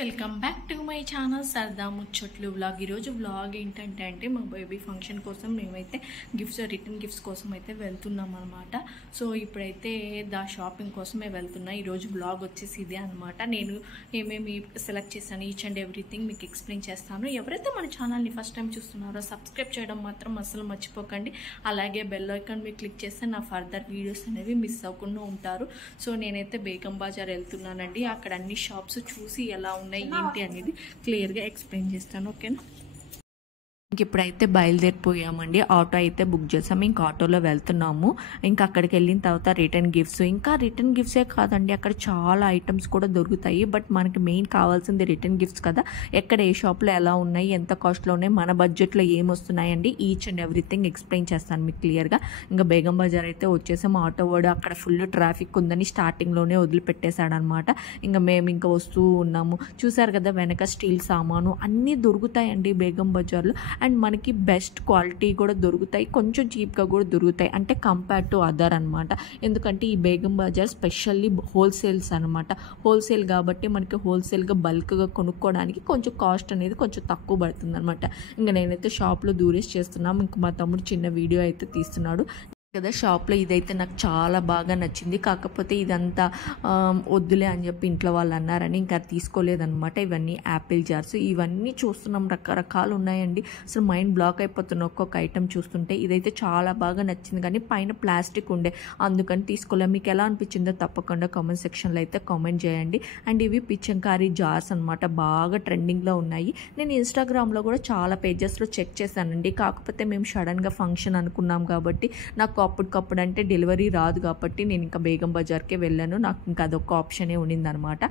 Welcome back to my channel సరదా ముచ్చట్లు vlog. ఈరోజు వ్లాగ్ ఏంటంటే మా బేబీ ఫంక్షన్ కోసం మేమైతే రిటర్న్ గిఫ్ట్స్ కోసం అయితే వెళ్తున్నాం అనమాట. సో ఇప్పుడైతే షాపింగ్ కోసమే వెళ్తున్నా. ఈరోజు వ్లాగ్ వచ్చేసి ఇదే అనమాట. నేను ఏమేమి సెలెక్ట్ చేశాను ఈచ్ అండ్ ఎవ్రీథింగ్ మీకు ఎక్స్ప్లెయిన్ చేస్తాను. ఎవరైతే మన ఛానల్ని ఫస్ట్ టైం చూస్తున్నారో సబ్స్క్రైబ్ చేయడం మాత్రం అసలు మర్చిపోకండి. అలాగే బెల్ ఐకాన్ మీరు క్లిక్ చేస్తే నా ఫర్దర్ వీడియోస్ అనేవి మిస్ అవ్వకుండా ఉంటారు. సో నేనైతే బేగం బజార్ వెళ్తున్నానండి. అక్కడ అన్ని షాప్స్ చూసి ఎలా ఉన్నాయి ఏంటి అనేది క్లియర్గా ఎక్స్ప్లెయిన్ చేస్తాను. ఓకేనా? ఇప్పుడైతే బయలుదేరిపోయామండి. ఆటో అయితే బుక్ చేసాము. ఇంకా ఆటోలో వెళ్తున్నాము. ఇంకా అక్కడికి వెళ్ళిన తర్వాత రిటర్న్ గిఫ్ట్సే కాదండి, అక్కడ చాలా ఐటమ్స్ కూడా దొరుకుతాయి. బట్ మనకి మెయిన్ కావాల్సింది రిటర్న్ గిఫ్ట్స్ కదా. ఎక్కడ ఏ షాప్లో ఎలా ఉన్నాయి, ఎంత కాస్ట్లో ఉన్నాయి, మన బడ్జెట్లో ఏమొస్తున్నాయండి, ఈచ్ అండ్ ఎవ్రీథింగ్ ఎక్స్ప్లెయిన్ చేస్తాను మీకు క్లియర్గా. ఇంకా బేగం బజార్ అయితే వచ్చేసాము. ఆటో వాడు అక్కడ ఫుల్ ట్రాఫిక్ ఉందని స్టార్టింగ్లోనే వదిలిపెట్టేశాడనమాట. ఇంకా మేము ఇంకా వస్తూ ఉన్నాము. చూసారు కదా వెనక స్టీల్ సామాను అన్నీ దొరుకుతాయండి బేగం బజార్లో. అండ్ మనకి బెస్ట్ క్వాలిటీ కూడా దొరుకుతాయి, కొంచెం చీప్గా కూడా దొరుకుతాయి, అంటే కంపేర్ టు అదర్ అనమాట. ఎందుకంటే ఈ బేగం బజార్ స్పెషల్లీ హోల్సేల్స్ అనమాట. హోల్సేల్ కాబట్టి మనకి హోల్సేల్గా బల్క్గా కొనుక్కోవడానికి కొంచెం కాస్ట్ అనేది కొంచెం తక్కువ పడుతుంది అనమాట. ఇంకా నేనైతే షాప్లో దూరేసి చేస్తున్నాము. ఇంకా మా తమ్ముడు చిన్న వీడియో అయితే తీస్తున్నాడు కదా. షాప్లో ఇదైతే నాకు చాలా బాగా నచ్చింది. కాకపోతే ఇదంతా వద్దులే అని చెప్పి ఇంట్లో వాళ్ళు అన్నారని ఇంకా తీసుకోలేదన్నమాట. ఇవన్నీ యాపిల్ జార్స్ ఇవన్నీ చూస్తున్నాం, రకరకాలు ఉన్నాయండి. అసలు మైండ్ బ్లాక్ అయిపోతున్న ఒక్కొక్క ఐటమ్ చూస్తుంటే. ఇదైతే చాలా బాగా నచ్చింది కానీ పైన ప్లాస్టిక్ ఉండే, అందుకని తీసుకోలే. మీకు ఎలా అనిపించిందో తప్పకుండా కామెంట్ సెక్షన్లో అయితే కామెంట్ చేయండి. అండ్ ఇవి పిచ్చంకారీ జార్స్ అనమాట, బాగా ట్రెండింగ్లో ఉన్నాయి. నేను ఇన్స్టాగ్రామ్లో కూడా చాలా పేజెస్లో చెక్ చేశానండి. కాకపోతే మేము సడన్గా ఫంక్షన్ అనుకున్నాం కాబట్టి నాకు అప్పటికప్పుడు అంటే డెలివరీ రాదు కాబట్టి నేను ఇంకా బేగం బజార్కే వెళ్ళాను. నాకు ఇంకా అదొక ఆప్షనే ఉండిందనమాట.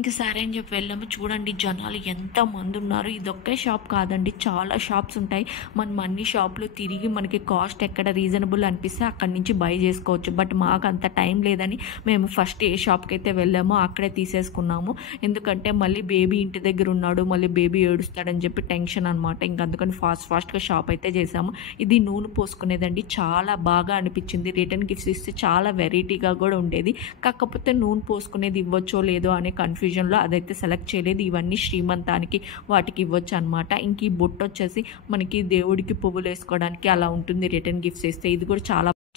ఇంకా సరే అని చెప్పి వెళ్ళాము. చూడండి జనాలు ఎంత మంది ఉన్నారు. ఇదొక్కే షాప్ కాదండి, చాలా షాప్స్ ఉంటాయి. మనం అన్ని షాపులు తిరిగి మనకి కాస్ట్ ఎక్కడ రీజనబుల్ అనిపిస్తే అక్కడి నుంచి బై చేసుకోవచ్చు. బట్ మాకు అంత టైం లేదని మేము ఫస్ట్ ఏ షాప్కి అయితే వెళ్ళామో అక్కడే తీసేసుకున్నాము. ఎందుకంటే మళ్ళీ బేబీ ఇంటి దగ్గర ఉన్నాడు, మళ్ళీ బేబీ ఏడుస్తాడని చెప్పి టెన్షన్ అనమాట. ఇంకా అందుకని ఫాస్ట్గా షాప్ అయితే చేసాము. ఇది నూనె పోసుకునేదండి, చాలా బాగా అనిపించింది. రిటర్న్ గిఫ్ట్స్ ఇస్తే చాలా వెరైటీగా కూడా ఉండేది. కాకపోతే నూనె పోసుకునేది ఇవ్వచ్చో లేదో అనే కన్ఫ్యూజన్లో అదైతే సెలెక్ట్ చేయలేదు. ఇవన్నీ శ్రీమంతానికి వాటికి ఇవ్వచ్చు అనమాట. ఇంక ఈ బొట్టు వచ్చేసి మనకి దేవుడికి పువ్వులు వేసుకోవడానికి అలా ఉంటుంది రిటర్న్ గిఫ్ట్స్ ఇస్తే. ఇది కూడా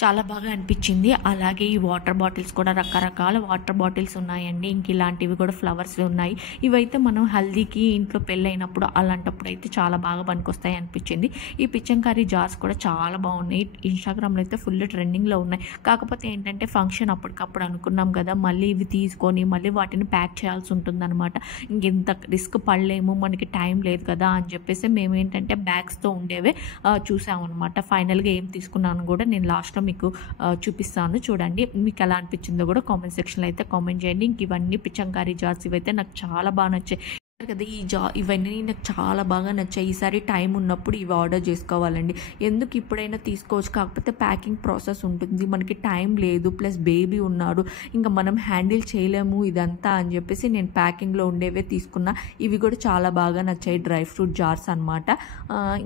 చాలా బాగా అనిపించింది. అలాగే ఈ వాటర్ బాటిల్స్ కూడా రకరకాల వాటర్ బాటిల్స్ ఉన్నాయండి. ఇంక ఇలాంటివి కూడా ఫ్లవర్స్ ఉన్నాయి. ఇవైతే మనం హల్దీకి ఇంట్లో పెళ్ళైనప్పుడు అలాంటప్పుడు అయితే చాలా బాగా పనికొస్తాయి అనిపించింది. ఈ పిచ్చంకారీ జార్స్ కూడా చాలా బాగున్నాయి. ఇన్స్టాగ్రామ్లో అయితే ఫుల్ ట్రెండింగ్లో ఉన్నాయి. కాకపోతే ఏంటంటే ఫంక్షన్ అప్పటికప్పుడు అనుకున్నాం కదా, మళ్ళీ ఇవి తీసుకొని మళ్ళీ వాటిని ప్యాక్ చేయాల్సి ఉంటుందన్నమాట. ఇంకెంత రిస్క్ పడలేము, మనకి టైం లేదు కదా అని చెప్పేసి మేము ఏంటంటే బ్యాగ్స్తో ఉండేవే చూసామన్నమాట. ఫైనల్గా ఏం తీసుకున్నాను కూడా నేను లాస్ట్లో మీకు చూపిస్తాను. చూడండి మీకు ఎలా అనిపించిందో కూడా కామెంట్ సెక్షన్లో అయితే కామెంట్ చేయండి. ఇంక ఇవన్నీ పిచ్చంకారీ జార్స్ ఇవైతే నాకు చాలా బాగా నచ్చాయి కదా. ఇవన్నీ నాకు చాలా బాగా నచ్చాయి. ఈసారి టైం ఉన్నప్పుడు ఇవి ఆర్డర్ చేసుకోవాలండి. ఎందుకు ఇప్పుడైనా తీసుకోవచ్చు, కాకపోతే ప్యాకింగ్ ప్రాసెస్ ఉంటుంది, మనకి టైం లేదు, ప్లస్ బేబీ ఉన్నాడు, ఇంకా మనం హ్యాండిల్ చేయలేము ఇదంతా అని చెప్పేసి నేను ప్యాకింగ్లో ఉండేవే తీసుకున్నా. ఇవి కూడా చాలా బాగా నచ్చాయి, డ్రై ఫ్రూట్ జార్స్ అనమాట.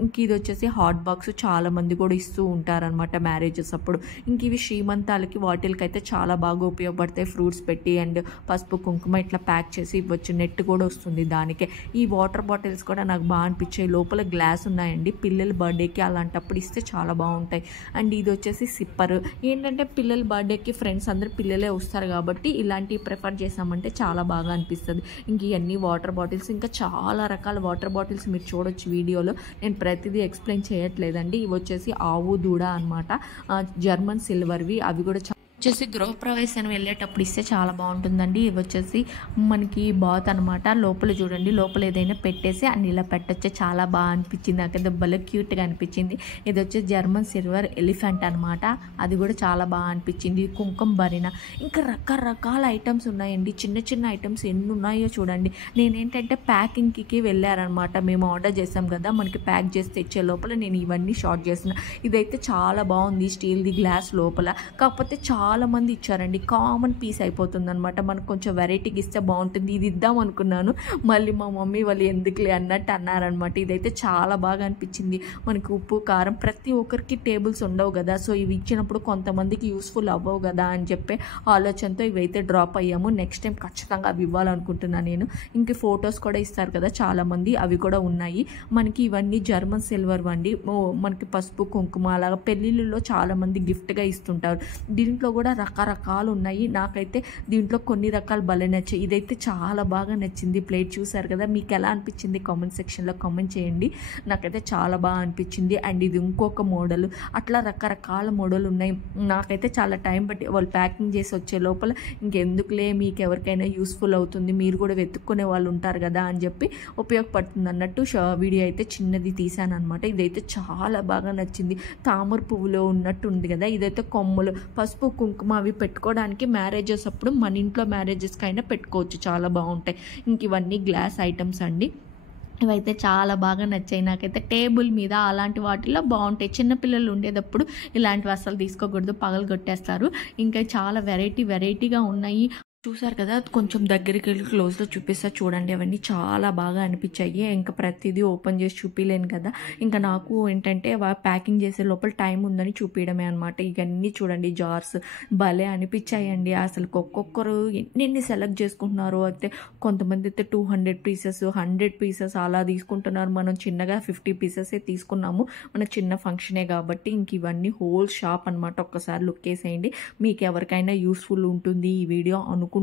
ఇంక ఇది వచ్చేసి హాట్ బాక్స్, చాలా మంది కూడా ఇస్తూ ఉంటారనమాట మ్యారేజెస్ అప్పుడు. ఇంక ఇవి శ్రీమంతాలకి వాటిలకి అయితే చాలా బాగా ఉపయోగపడతాయి. ఫ్రూట్స్ పెట్టి అండ్ పసుపు కుంకుమ ఇట్లా ప్యాక్ చేసి ఇవ్వచ్చు. నెట్ కూడా వస్తుంది దానికి. ఈ వాటర్ బాటిల్స్ కూడా నాకు బాగా అనిపించాయి. లోపల గ్లాస్ ఉన్నాయండి, పిల్లల బర్త్డేకి అలాంటప్పుడు ఇస్తే చాలా బాగుంటాయి. అండ్ ఇది వచ్చేసి సిప్పర్. ఏంటంటే పిల్లల బర్త్డేకి ఫ్రెండ్స్ అందరు పిల్లలే వస్తారు కాబట్టి ఇలాంటివి ప్రిఫర్ చేసామంటే చాలా బాగా అనిపిస్తుంది. ఇంక ఇవన్నీ వాటర్ బాటిల్స్, ఇంకా చాలా రకాల వాటర్ బాటిల్స్ మీరు చూడొచ్చు వీడియోలో. నేను ప్రతిదీ ఎక్స్ప్లెయిన్ చేయట్లేదండి. ఇవి వచ్చేసి ఆవు దూడ అనమాట, జర్మన్ సిల్వర్వి. అవి కూడా వచ్చేసి గృహప్రవేశం వెళ్ళేటప్పుడు ఇస్తే చాలా బాగుంటుందండి. ఇవి వచ్చేసి మనకి బాత్ అనమాట. లోపల చూడండి, లోపల ఏదైనా పెట్టేసి అన్ని ఇలా పెట్టొచ్చే. చాలా బాగా అనిపించింది, నాకైతే భలే క్యూట్గా అనిపించింది. ఇది వచ్చేసి జర్మన్ సిల్వర్ ఎలిఫెంట్ అనమాట, అది కూడా చాలా బాగా అనిపించింది. కుంకుమ భరిన, ఇంకా రకరకాల ఐటమ్స్ ఉన్నాయండి. చిన్న చిన్న ఐటమ్స్ ఎన్ని ఉన్నాయో చూడండి. నేనేంటంటే ప్యాకింగ్కి వెళ్ళారనమాట. మేము ఆర్డర్ చేసాం కదా, మనకి ప్యాక్ చేసి తెచ్చే లోపల నేను ఇవన్నీ షార్ట్ చేసిన. ఇదైతే చాలా బాగుంది, స్టీల్ది గ్లాస్ లోపల. కాకపోతే చాలా చాలామంది ఇచ్చారండి. కామన్ పీస్ అయిపోతుంది అనమాట. మనకు కొంచెం వెరైటీగా ఇస్తే బాగుంటుంది, ఇది ఇద్దాం అనుకున్నాను, మళ్ళీ మా మమ్మీ వాళ్ళు ఎందుకులే అన్నట్టు అన్నారనమాట. ఇదైతే చాలా బాగా అనిపించింది. మనకి ఉప్పు కారం ప్రతి ఒక్కరికి టేబుల్స్ ఉండవు కదా, సో ఇవి ఇచ్చినప్పుడు కొంతమందికి యూస్ఫుల్ అవ్వవు కదా అని చెప్పి ఆలోచనతో ఇవైతే డ్రాప్ అయ్యాము. నెక్స్ట్ టైం ఖచ్చితంగా అవి ఇవ్వాలనుకుంటున్నాను నేను. ఇంక ఫొటోస్ కూడా ఇస్తారు కదా చాలామంది, అవి కూడా ఉన్నాయి మనకి. ఇవన్నీ జర్మన్ సిల్వర్ వండి మనకి పసుపు కుంకుమ అలాగా పెళ్ళిళ్ళలో చాలామంది గిఫ్ట్గా ఇస్తుంటారు. దీంట్లో కూడా రకరకాలు ఉన్నాయి. నాకైతే దీంట్లో కొన్ని రకాలు భలే నచ్చాయి. ఇదైతే చాలా బాగా నచ్చింది. ప్లేట్ చూసారు కదా, మీకు ఎలా అనిపించింది కామెంట్ సెక్షన్లో కామెంట్ చేయండి. నాకైతే చాలా బాగా అనిపించింది. అండ్ ఇది ఇంకొక మోడల్, అట్లా రకరకాల మోడల్ ఉన్నాయి. నాకైతే చాలా టైం పట్టి వాళ్ళు ప్యాకింగ్ చేసి వచ్చే లోపల ఇంకెందుకులే, మీకు ఎవరికైనా యూస్ఫుల్ అవుతుంది, మీరు కూడా వెతుక్కునే వాళ్ళు ఉంటారు కదా అని చెప్పి ఉపయోగపడుతుంది అన్నట్టు వీడియో అయితే చిన్నది తీసాను అనమాట. ఇదైతే చాలా బాగా నచ్చింది. తామర పువ్వులో ఉన్నట్టు ఉంది కదా, ఇదైతే కొమ్మలు పసుపు కుంకుమ అవి పెట్టుకోవడానికి మ్యారేజెస్ అప్పుడు మన ఇంట్లో మ్యారేజెస్కి అయినా పెట్టుకోవచ్చు, చాలా బాగుంటాయి. ఇంక ఇవన్నీ గ్లాస్ ఐటమ్స్ అండి. ఇవైతే చాలా బాగా నచ్చాయి నాకైతే. టేబుల్ మీద అలాంటి వాటిల్లో బాగుంటాయి. చిన్నపిల్లలు ఉండేటప్పుడు ఇలాంటివి అసలు తీసుకోకూడదు, పగలు కొట్టేస్తారు. ఇంకా చాలా వెరైటీగా ఉన్నాయి. చూసారు కదా, కొంచెం దగ్గరికి వెళ్ళి క్లోజ్లో చూపిస్తా చూడండి. అవన్నీ చాలా బాగా అనిపించాయి. ఇంకా ప్రతిదీ ఓపెన్ చేసి చూపించలేను కదా, ఇంకా నాకు ఏంటంటే ప్యాకింగ్ చేసే లోపల టైం ఉందని చూపించడమే అనమాట. ఇవన్నీ చూడండి జార్స్ భలే అనిపించాయండి. అసలు ఒక్కొక్కరు ఎన్ని సెలెక్ట్ చేసుకుంటున్నారు. అయితే కొంతమంది అయితే 200 పీసెస్ 100 పీసెస్ అలా తీసుకుంటున్నారు. మనం చిన్నగా 50 పీసెసే తీసుకున్నాము, మన చిన్న ఫంక్షనే కాబట్టి. ఇంక ఇవన్నీ హోల్ షాప్ అనమాట. ఒక్కసారి లుక్ వేసేయండి, మీకు ఎవరికైనా యూస్ఫుల్ ఉంటుంది ఈ వీడియో అనుకుంటున్నాను.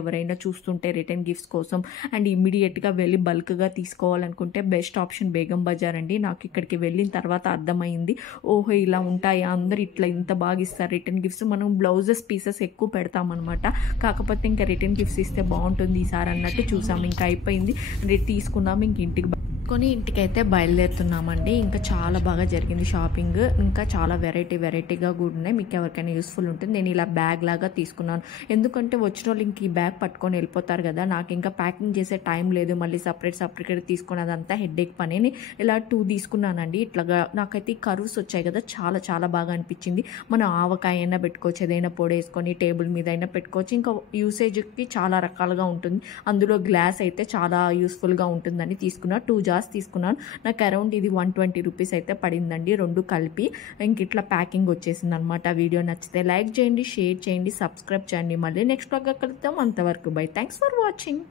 ఎవరైనా చూస్తుంటే రిటర్న్ గిఫ్ట్స్ కోసం అండ్ ఇమీడియట్గా వెళ్ళి బల్క్గా తీసుకోవాలనుకుంటే బెస్ట్ ఆప్షన్ బేగం బజార్ అండి. నాకు ఇక్కడికి వెళ్ళిన తర్వాత అర్థమైంది, ఓహో ఇలా ఉంటాయా, అందరు ఇట్లా ఇంత బాగా ఇస్తారు రిటర్న్ గిఫ్ట్స్. మనం బ్లౌజెస్ పీసెస్ ఎక్కువ పెడతామన్నమాట, కాకపోతే ఇంకా రిటర్న్ గిఫ్ట్స్ ఇస్తే బాగుంటుంది ఈసారి అన్నట్టు చూసాము. ఇంకా అయిపోయింది, తీసుకున్నాము, ఇంక ఇంటికి కొని ఇంటికైతే బయలుదేరుతున్నామండి. ఇంకా చాలా బాగా జరిగింది షాపింగ్. ఇంకా చాలా వెరైటీగా కూడా ఉన్నాయి. మీకు ఎవరికైనా యూస్ఫుల్ ఉంటుంది. నేను ఇలా బ్యాగ్ లాగా తీసుకున్నాను, ఎందుకంటే వచ్చిన వాళ్ళు ఇంక ఈ బ్యాగ్ పట్టుకొని వెళ్ళిపోతారు కదా, నాకు ఇంకా ప్యాకింగ్ చేసే టైం లేదు, మళ్ళీ సపరేట్ తీసుకుని అదంతా హెడ్ఏక్ పని. ఇలా 2 తీసుకున్నానండి. ఇట్లాగా నాకైతే ఈ కర్వ్స్ వచ్చాయి కదా, చాలా బాగా అనిపించింది. మనం ఆవకాయ అయినా పెట్టుకోవచ్చు, ఏదైనా పొడి వేసుకొని టేబుల్ మీద అయినా పెట్టుకోవచ్చు. ఇంకా యూసేజ్కి చాలా రకాలుగా ఉంటుంది. అందులో గ్లాస్ అయితే చాలా యూస్ఫుల్గా ఉంటుందని తీసుకున్నా. 2 జార్స్ తీసుకున్నాను. నాకు అరౌండ్ ఇది 120 రూపీస్ అయితే పడిందండి, 2 కలిపి. ఇంక ఇట్లా ప్యాకింగ్ వచ్చేసింది అనమాట. వీడియో నచ్చితే లైక్ చేయండి, షేర్ చేయండి, సబ్స్క్రైబ్ చేయండి. మళ్ళీ నెక్స్ట్ వ్లాగ్గా కలుద్దాం. అంతవరకు బై, థ్యాంక్స్ ఫర్ వాచింగ్.